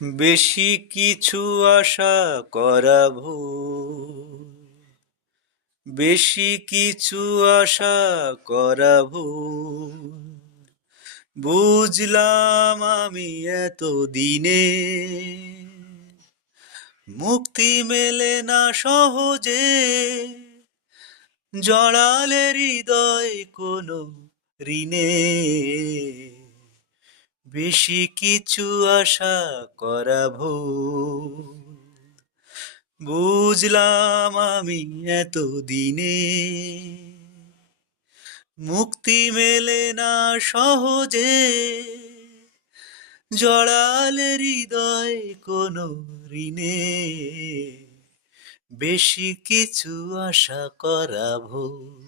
বেশি কিছু আশা করা ভুল, বেশি কিছু আশা করা ভুল। বুঝলাম আমি এত দিনে মুক্তি মেলে না সহজে, জড়ালে হৃদয় কোনো ঋণে। বেশি কিছু আশা করা ভুল, বুঝলাম আমি এত দিনে মুক্তি মেলে না সহজে, জড়ালে হৃদয় কোনো ঋণে। বেশি কিছু আশা করা ভুল,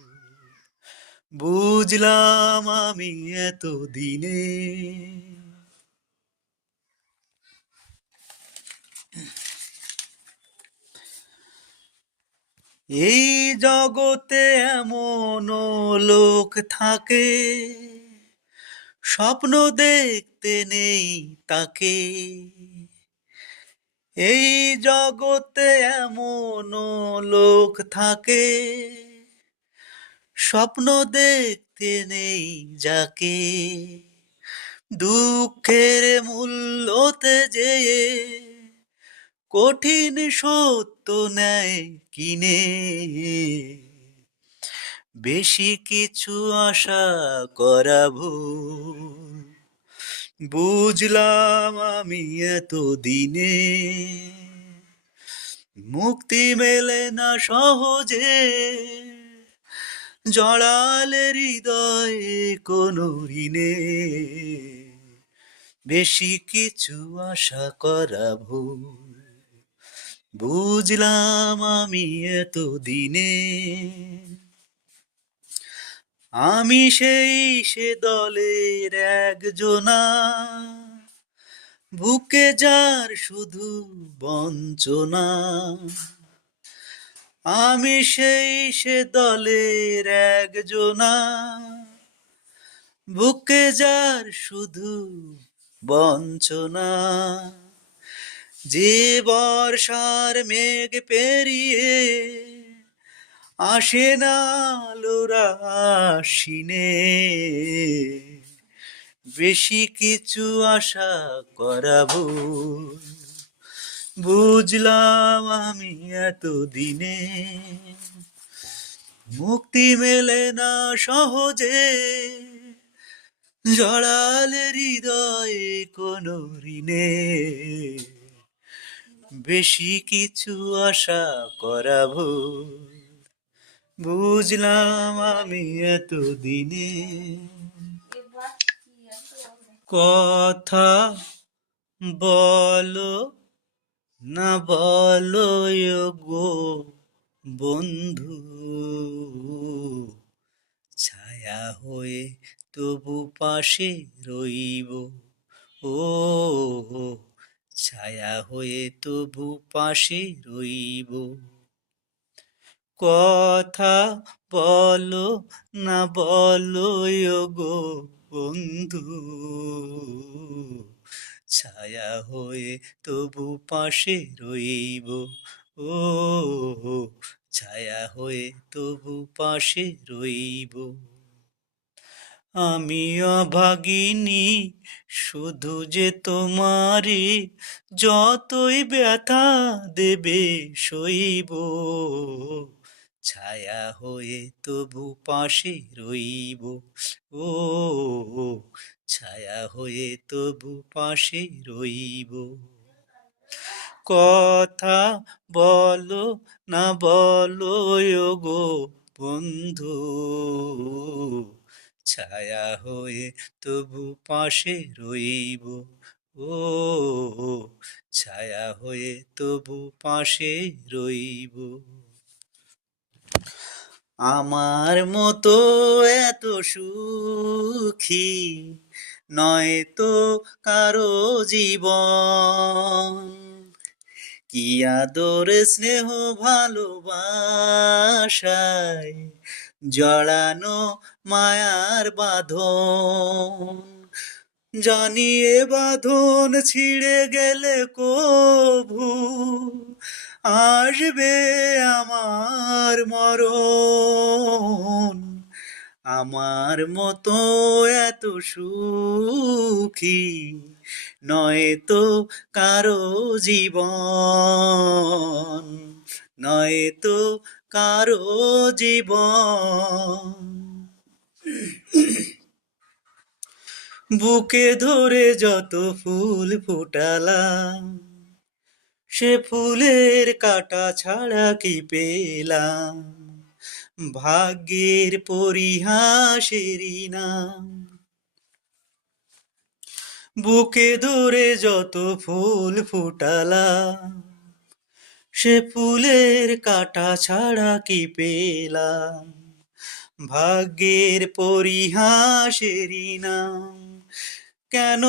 বুঝলাম আমি এত দিনে। এই জগতে এমন লোক থাকে, স্বপ্ন দেখতে নেই তাকে। এই জগতে এমন লোক থাকে, স্বপ্ন দেখতে নেই যাকে। দুঃখের মূল্যতে যেয়ে কঠিন সত্য নেয় কিনে। বেশি কিছু আশা করা ভুল, বুঝলাম আমি এত দিনে মুক্তি মেলে না সহজে, জড়ালে হৃদয়ে কোনো ঋণে। বেশি কিছু আশা করা ভুল, বুঝলাম আমি এত দিনে। আমি সে দলের একজনা, বুকে যার শুধু বঞ্চনা। আমি সে দলের একজনা, বুকে যার শুধু বঞ্চনা। যে বর্ষার মেঘ পেরিয়ে আসে না আলোর আশ্বিনে। বেশি কিছু আশা করা ভুল, বুঝলাম আমি এত দিনে মুক্তি মেলে না সহজে, জড়ালে হৃদয়ে কোনো ঋণে। বেশি কিছু আশা করা ভুল, বুঝলাম আমি এত দিনে। কথা বলো না বলো গো বন্ধু, ছায়া হয়ে তবু পাশে রইব। ও ছায়া হয়ে তবু পাশে রইব। কথা বলো না বলো গো বন্ধু, ছায়া হয়ে তবু পাশে রইব। ও ছায়া হয়ে তবু পাশে রইব। আমি অভাগিনী শুধু যে তোমারই, যতই ব্যথা দেবে সইব। ছায়া হয়ে তবু পাশে রইব। ও ছায়া হয়ে তবু পাশে রইব। কথা বলো না বলো গো বন্ধু, ছায়া হয়ে তবু পাশে রইব। ও ছায়া হয়ে তবু পাশে রইব। আমার মতো এত সুখী নয় তো কারো জীবন, কি আদর স্নেহ ভালোবাসায় জড়ানো মায়ার বাঁধন। জানিয়ে বাঁধন ছিঁড়ে গেলে কভু আসবে আমার মরণ। আমার মতো এত সুখী নয় তো কারো জীবন, নয় তো কারো জীবন। বুকে ধরে যত ফুল ফুটালাম, সে ফুলের কাঁটা ছাড়া কি পেলাম, ভাগ্যের পরিহাসেরই নাম। বুকে ধরে যত ফুল ফুটালাম, সে ফুলের কাঁটা ছাড়া কি পেলাম, ভাগ্যের পরিহাসেরই নাম। কেন